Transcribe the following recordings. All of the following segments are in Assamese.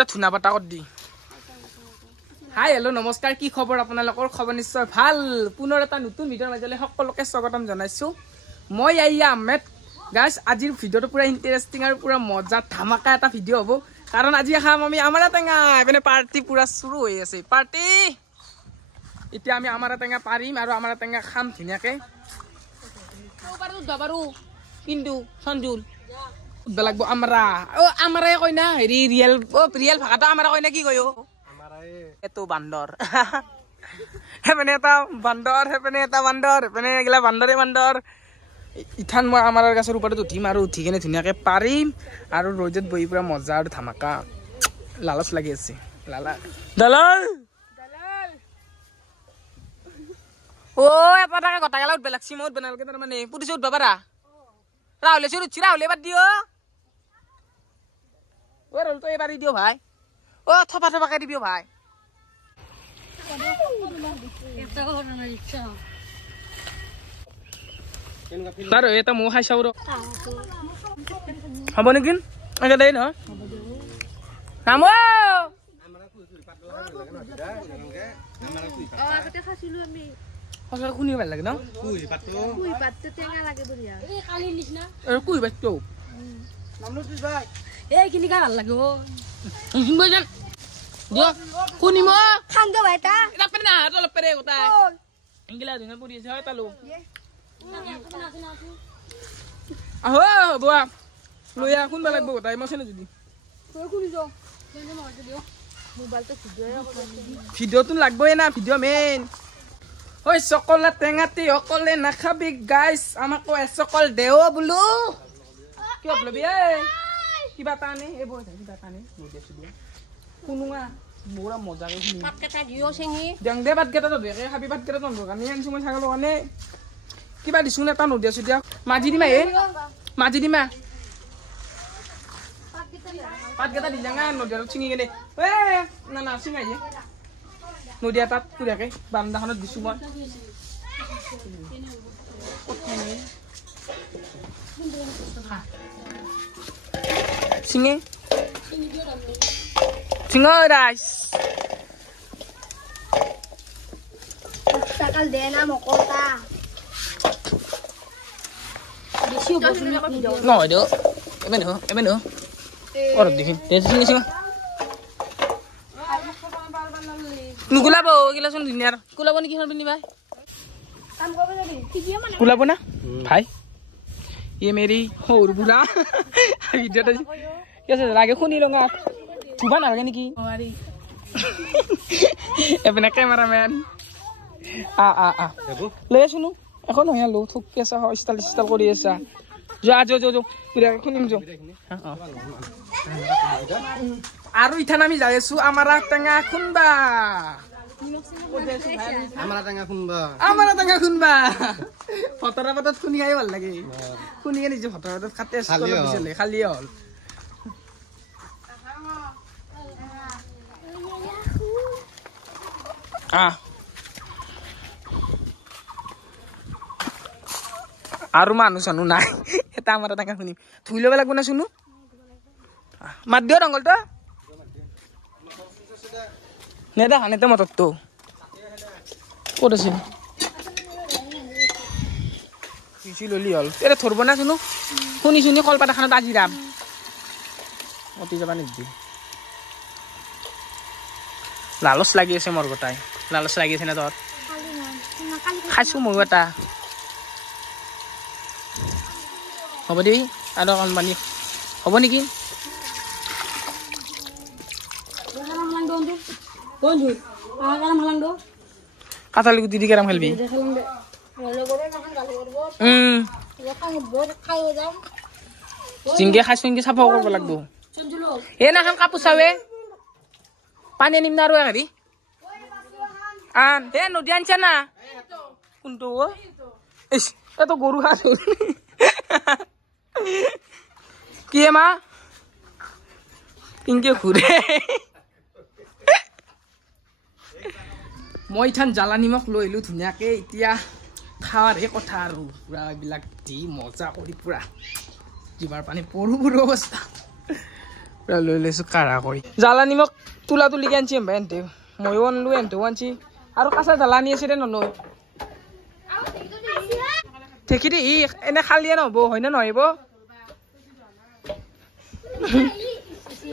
পুৰা ধুনা পাতা কৰি দি হাই হেল্ল' নমস্কাৰ কি খবৰ আপোনালোকৰ খবৰ নিশ্চয় ভাল পুনৰ এটা নতুন ভিডিঅ'ৰ মাজলৈ সকলোকে স্বাগতম জনাইছো মই আইয়া আহমেদ গাইছ আজিৰ ভিডিঅ'টো পুৰা ইণ্টাৰেষ্টিং আৰু পুৰা মজা ধামাকা এটা ভিডিঅ' হ'ব কাৰণ আজি খাম আমি আমাৰা টেঙা এপিনে পাৰ্টি পুৰা শুৰু হৈ আছে পাৰ্টি এতিয়া আমি আমাৰা টেঙা পাৰিম আৰু আমাৰা টেঙা খাম ধুনীয়াকে বাৰু কিন্তু সঞ্জুল লাগব আমৰা ও আমাৰে কই না হেৰি ৰিয়েল ভাষাটো আমাৰে কই না কি কইও আমাৰে এতো বান্দৰ হেপেনে এটা বান্দৰ হেপেনে এগলা বান্দৰ ইথান মই আমাৰৰ গাছৰ ওপৰত উঠিম আৰু উঠি কিনে ধুনীয়াকে পাৰিম আৰু ৰ'দত বহি পুৰা মজা আৰু ধামাকা লালচ লাগি আছে দালাল ও এপাটাকে গটাগালা উঠবে লাগছি মই উঠবে নালকে তাৰ মানে পুলিচে উঠবা পাৰা রাহুলে বাদ দিও ও রোল তো এবারই দিও ভাই ও থপা দিও ভাই তার এটা মো খাই চাও হব নেকি আগে দেই ন নাম সঁচাকৈ শুনিব ভাল লাগে ন কুই পাতটো টেঙা লাগে বঢ়িয়া এই কালিৰ নিচিনা কুই পাতটো নামনো তুই ভাই এই কিনি কা ভাল লাগে ও শুনবই জান দিও শুনিম খান্দ ভাইটা এটা পেনে না হাত অলপ পেরে কথা ইংগলা দিনা পৰি আছে হয় তালো আহো বুয়া লয়া কোন বা লাগব কথা মছে না যদি তই শুনি যা কেনে মাৰতে দিও মোবাইলটো ভিডিওটো লাগবই না ভিডিও মেইন ওই সকল টেঙাতি অকলে নাখাবি গাইস আমাকো এসকল দেও বুলু কি বলবি এ কিবা টানে এ বই কিবা টানে নদিছো দিয়া কোনুয়া মোরা মজা করে শুনি পাত কেটা দিও সেঙি দেং দে পাত কেটা তো দেখে খাবি পাত কেটা তন কানি আনছো মই ছাগল কানে কিবা দিছু না তা নদিছো দিয়া মাজি দিমা এ মাজি দিমা পাত কেটা দিলাঙা নদিয়া চিঙি কেনে এ না চিঙাই যে নদিয়া তাত পুরাকে বান্দাখনত দিছো মই সিঙে রাইস সকাল দে না মকটা বেশি বসুন নয় দো এমন ওর দেখি সিঙে নুকুলাবো এগুলা শুন ধুনিয়ার কুলাবো নেকি হন বিনি ভাই कुलाबो ना भाई ये मेरी और बुरा वीडियो तो कैसे लागे खुनी लूंगा थुबा ना लगे निकी हमारी अपना कैमरामैन आ ले सुनु এখন হয়া লো থুকি আছে স্টাইল কৰি আছে যো পুৰা খুনিম যো আৰু ইথান আমি যাই আছো আমাৰা টেঙা খুনবা আমাৰা টেঙা খুনবা ফতৰা পাতত খুনি আই ভাল লাগে খুনি নিজে ফতৰা পাতত খাতে আছে খালি হল আৰু মানুহ চানু নাই এটা আমারা টেঙা খুনি ধুই লব লাগব না শুনু মাত দিও ডঙ্গল তো নেদা হানেতে মতত তো ক'ত আছিল পিছি ললি হল এৰে থৰব না শুনো শুনি কলপাত এখনত আজি যাম অতি যাবা নিদি লালচ লাগি আছে মোৰ গোটাই লালচ লাগি আছে না তোৰ খাইছো মই এটা হ'ব দেই আৰু অকণ পানী হ'ব নেকি বন্ধু আগাম হালাংদো কাটালি গুটি দি কেরাম খেলবি চিংগে খাইছো চিংগে চাফা কৰিব লাগব এ না খান কাপোৰ চাৱে পানী নিম না আৰু হেৰি আন এ নদী আনছা না কোনটো ইস এতো গরু খাইছো কি মা ইংকে ঘুরে মই ইথান জ্বালা নিমখ লৈ আহিলো ধুনীয়াকে এতিয়া খাৱাৰহে কথা আৰু পুৰা এইবিলাক দি মজা কৰি পুৰা জিভাৰ পানী পৰু অৱস্থা লৈ লৈছো কাৰা কৰি জ্বালা নিমখ তুলা তুলি আনছি এম্বা এনতে ময়ো আনলো এনতেও আনছি আৰু কাঁচা জ্বালা আনি আছে দে নলৈ ঠেকি দে ই এনে খালিয়ে নহ'ব হয়নে নহ'ব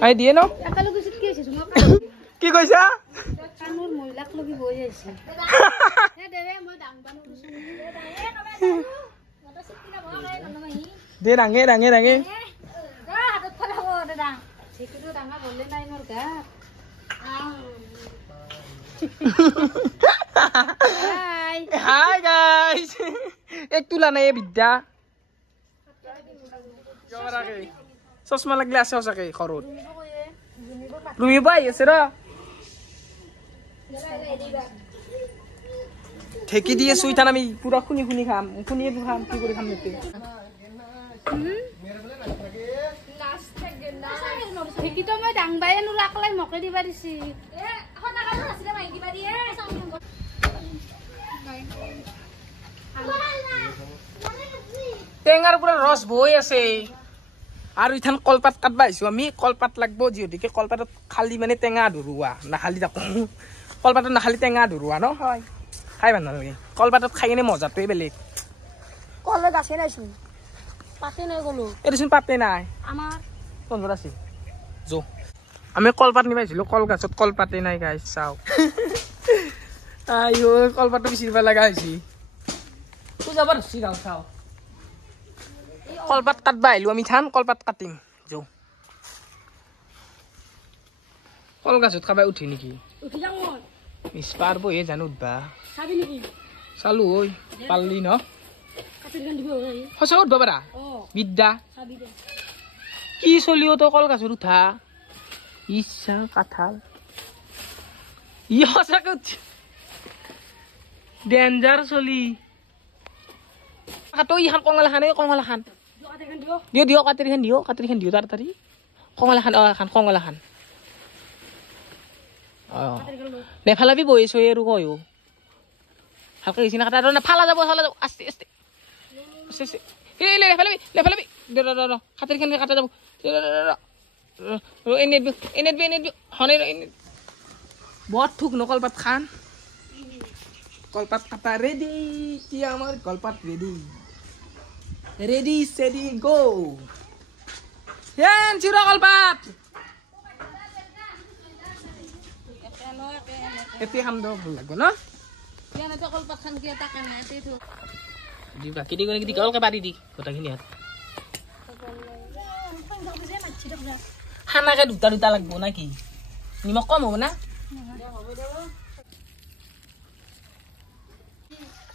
আই দিয়ে ন কি কৈছা দে ডাঙে ডাঙে ডাঙে Hi guys. Ek tula na ye bidda. Sosma lagla sa sa kay khorot. Rumi bai esera. Theki diye suitan ami pura khuni khuni kham. Khuni kham ki kore kham nete. Theki to moi dang bai nu raklai moke di barisi. Hona kalu asile mai ki bari টেঙাৰ পুৰা ৰস বৈ আছে আৰু ইথান কলপাত কাটবা আহিছো আমি কলপাত লাগব যিহেতুকে কলপাতত খালি মানে টেঙা ধৰুৱা নাখালি তাকো কলপাতত নাখালি টেঙা ধৰুৱা ন হয় খাই ভাল নালাগে কলপাতত খাই কিনে মজাটোৱে বেলেগ কলে গাছে নাইছো পাতে নাই গলো এদিন পাতে নাই আমাৰ তন্দৰ আছে যো আমি কলপাত নিবাইছিলো কলগাছত কলপাতে নাই গাইছ চাও আইও কলপাতটো বিচিবা লগা হৈছে তো যাব ৰছি গাও চাও কলপাত কাটবা আহিলো আমি থান কলপাত কাটিম যো কলগাছত খাবাই উঠি নেকি উঠি যাও মই ইস্পাৰ বহে জানো উঠবা খাবি নেকি চালু ঐ পাল্লি ন কাটি গান দিব ঐ সঁচা উঠবা পাৰা বিদ্যা খাবি দে কি চলিও তো কলগাছত উঠা ইচ্ছা কাঁঠাল ই সঁচাকে ডেঞ্জাৰ চলি কাটো ইখান কঙলা খান কঙলা খান দিও দিও কাটিৰিখান দিও তাড়াতাড়ি কঙলা খান খান কঙলা খান নেফালাবি বহিছো আৰু কয়ো ভালকে গৈছি না কাটা ফালা যাব আস্তে আস্তে লেফালাবি কাটিৰিখান কাটা যাব এনে হনে বৰ থুক ন কলপাত খান কলপাত কাটা রেডি কি আমার কলপাত রেডি রেডি সেডি গো হেন চিরা কলপাত এতে খাম দাও ভাল লাগব না কেনে তো কলপাত খান কি এটা কানে এতে থো দি বাকি দি গনি দি কলকে বাড়ি দি গোটাখিনি হাত খানাকে দুটা দুটা লাগব নাকি নিমখ কম হ'ব না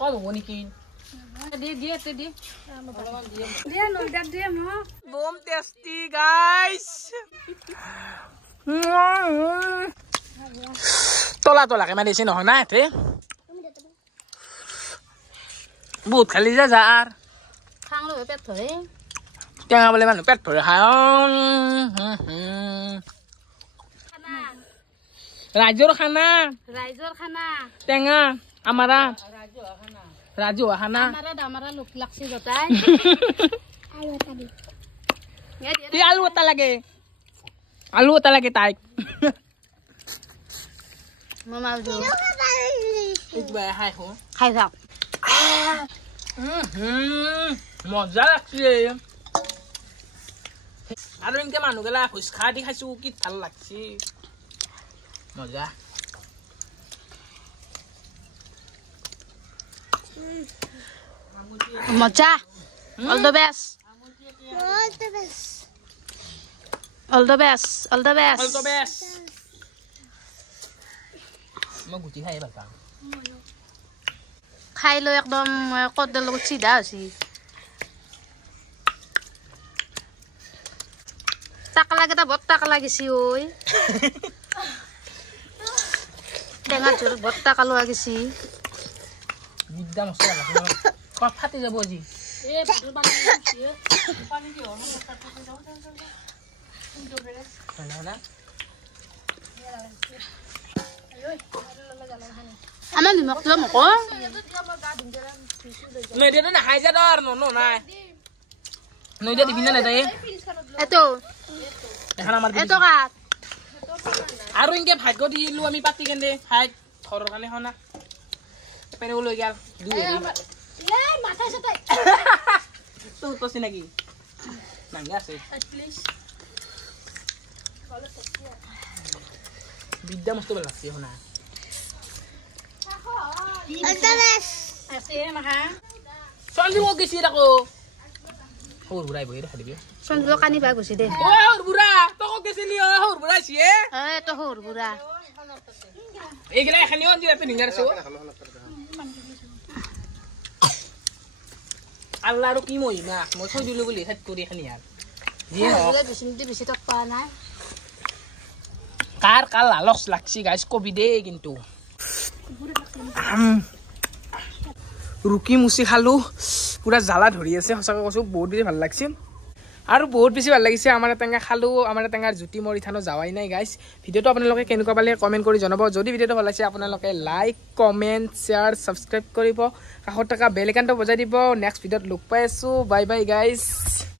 কম হ'ব নেকি Boom tasty guys. Tola tola ke mari sino na ete. But khali ja jar. খাং লৈ পেট ধৰে Tenga bole manu pet thore ha. Rajor khana. ৰাইজৰ খানা Tenga amara. Raju khana. আমারা লোক লাগছে গটাই Di alu ta lagi. Alu ta lagi taik. মামাল jo Ikba hai ho. খাই যাও মজা লাগছে আৰু এনেকে মানুহ গেলা ভোজ খা দি খাইছো কি ভাল লাগছে মজা মজা all the best all the best all the best all the best মই গুটি খাই ভাল পাওঁ খাই লৈ একদম কদৰ লগত চিধা হৈছে টাকা লাগে তা বহুত টাকা লাগিছে ঐ টেঙা জোল বহুত টাকা লোৱা গেছি বিদ্যা মছলা লাগে কত ফাটি যাব আজি আমাৰ নিমখটো মোক মেডিয়াটো নাখাই যা ধৰ ন নাই নইদা দিবি না নাই তাই এইটো এখন আমাৰ এটো কাট আৰু ইনকে ভাগ্য দিলো আমি পাতি কেনে ভাগ ঘৰৰ কাৰণে হনা পেনে লৈ গেল দুই এ মাথা সতে তোৰ তো চিনাকি নাঙ্গা আছে প্লিজ বিদ্যা মস্ত ভাল লাগছে হনা আছে মাহা চলি মোক গেছি রাখো হৌর বুড়াই বই দেখা দিবি সঞ্জু কানি পা গুছি দে ও হৌর বুড়া তোক গেছিলি ও হৌর বুড়া ছিয়ে এ তো হর বুড়া এইগলা এখানি অন দিলা পেনিং আরছো আল্লাহ আর কি মহিমা মই থৈ দিলো বলি হেড কৰি এখানি আর জি বেছি তক পা নাই কার কাল লালস লাগছি গাইস কবি দে কিন্তু রুকি মুছি খালো পুরা জ্বালা ধরি আছে সঁচাকে কৈছো বহুত বেশি ভাল লাগছে আৰু বহুত বেছি ভাল লাগিছে আমাৰ টেঙা খালো আমাৰ টেঙাৰ জুতি মৰি থানো যাৱাই নাই গাইস ভিডিওটো আপোনালোকে কেনেকুৱা পালে কমেন্ট কৰি জনাব যদি ভিডিওটো ভাল লাগিছে আপোনালোকে লাইক কমেন্ট শেয়াৰ সাবস্ক্ৰাইব কৰিব কাষত থকা বেল আইকনটো বজাই দিব নেক্সট ভিডিওত লগ পাই আছো বাই বাই গাইস